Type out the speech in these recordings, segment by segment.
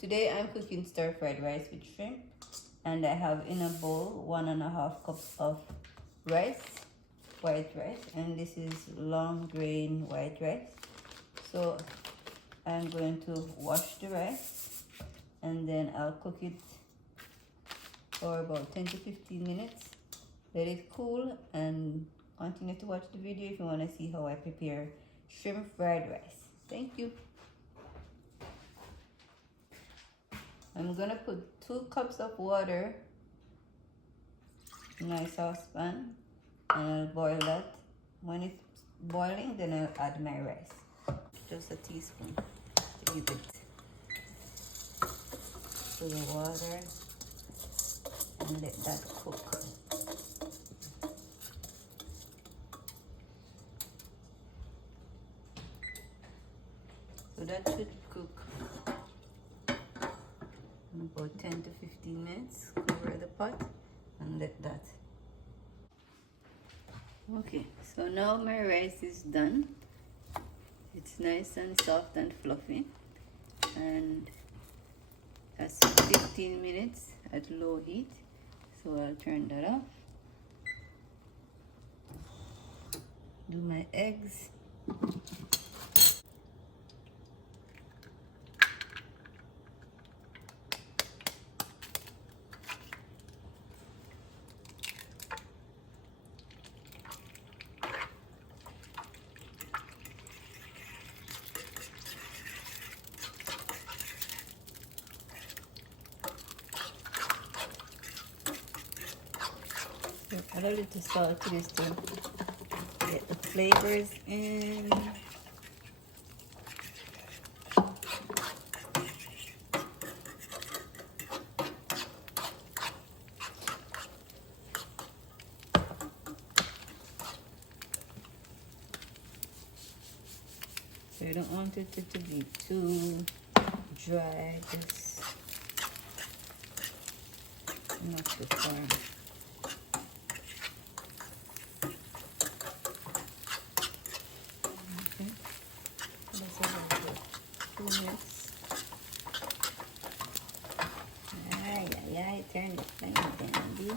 Today I'm cooking stir-fried rice with shrimp, and I have in a bowl 1.5 cups of rice, white rice, and this is long grain white rice. So I'm going to wash the rice and then I'll cook it for about 10 to 15 minutes. Let it cool and continue to watch the video if you want to see how I prepare shrimp fried rice. Thank you. I'm gonna put 2 cups of water in my saucepan and I'll boil that. When it's boiling, then I'll add my rice. Just a teaspoon to give it to the water and let that cook. So that should cook in about 10 to 15 minutes. Cover the pot and let that. Okay, so now my rice is done. It's nice and soft and fluffy, and that's 15 minutes at low heat. So I'll turn that off. Do my eggs. Add a little salt to this to get the flavors in. So you don't want it to be too dry, just not too firm. Okay, that's about 2 minutes. Ay, turn it like dandy.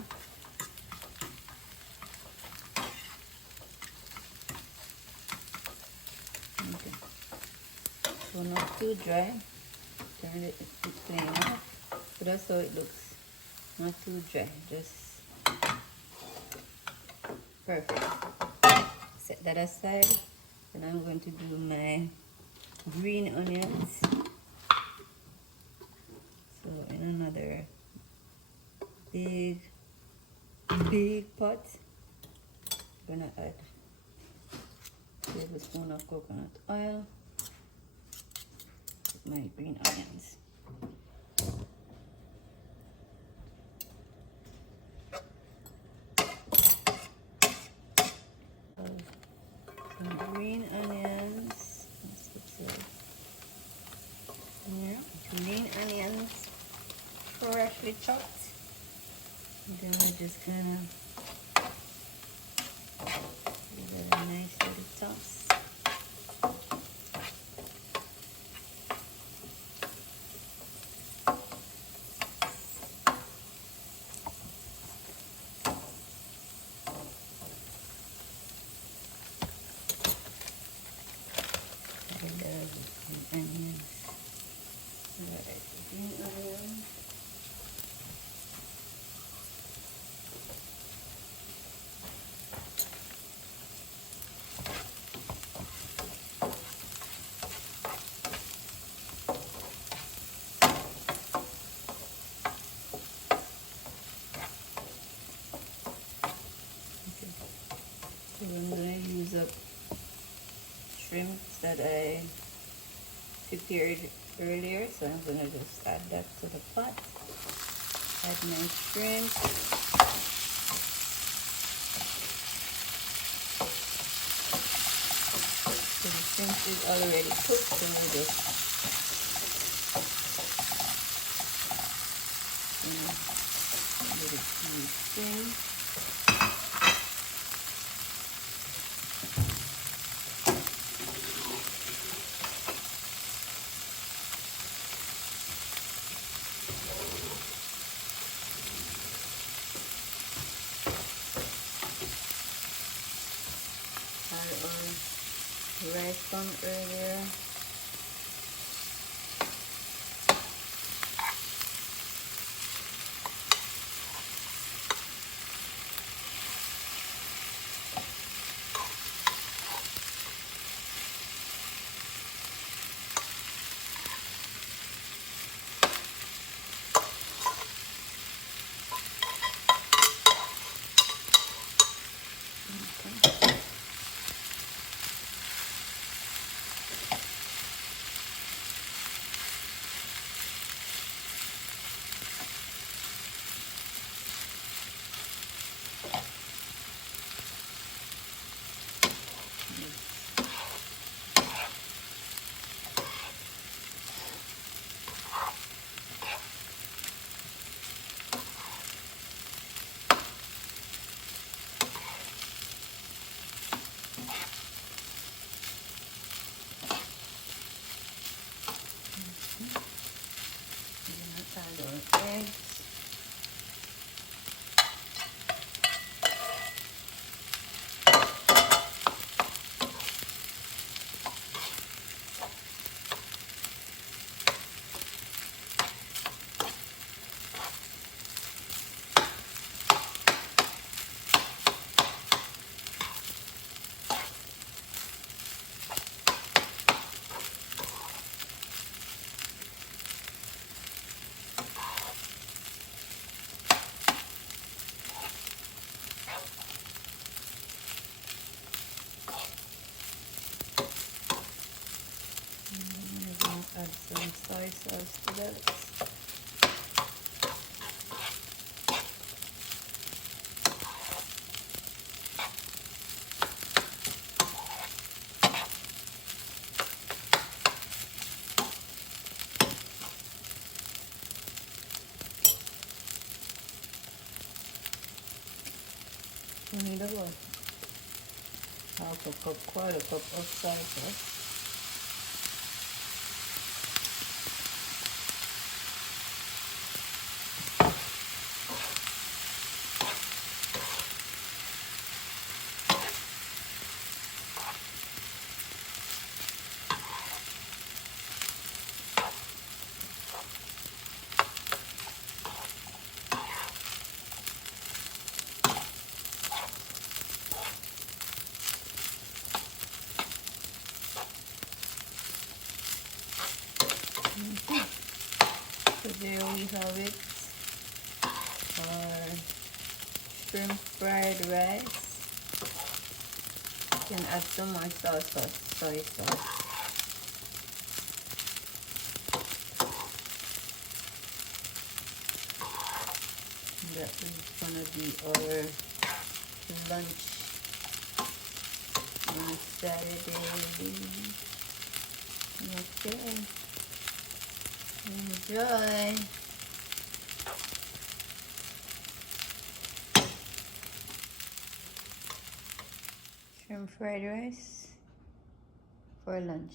Okay, so not too dry. Turn it flame off. So that's how it looks. Not too dry, just perfect. Set that aside. Then I'm going to do my green onions. So in another big pot, I'm gonna add a tablespoon of coconut oil with my green onions. Some green onions. Let's put it here. Green onions, freshly chopped. And then we're just gonna give it a nice little toss. Onions. Alright, green onion. Okay. So I'm going to use up shrimps that I prepared earlier, so I'm going to just add that to the pot. Add my shrimp. So the shrimp is already cooked, so we just let it steam. on earlier. Add our eggs. Add some soy sauce to that. We need about half a cup, quarter cup of soy sauce. So there we have it, our shrimp fried rice. You can add some more soy sauce. That is gonna be our lunch on Saturday. Okay, enjoy. Shrimp fried rice for lunch.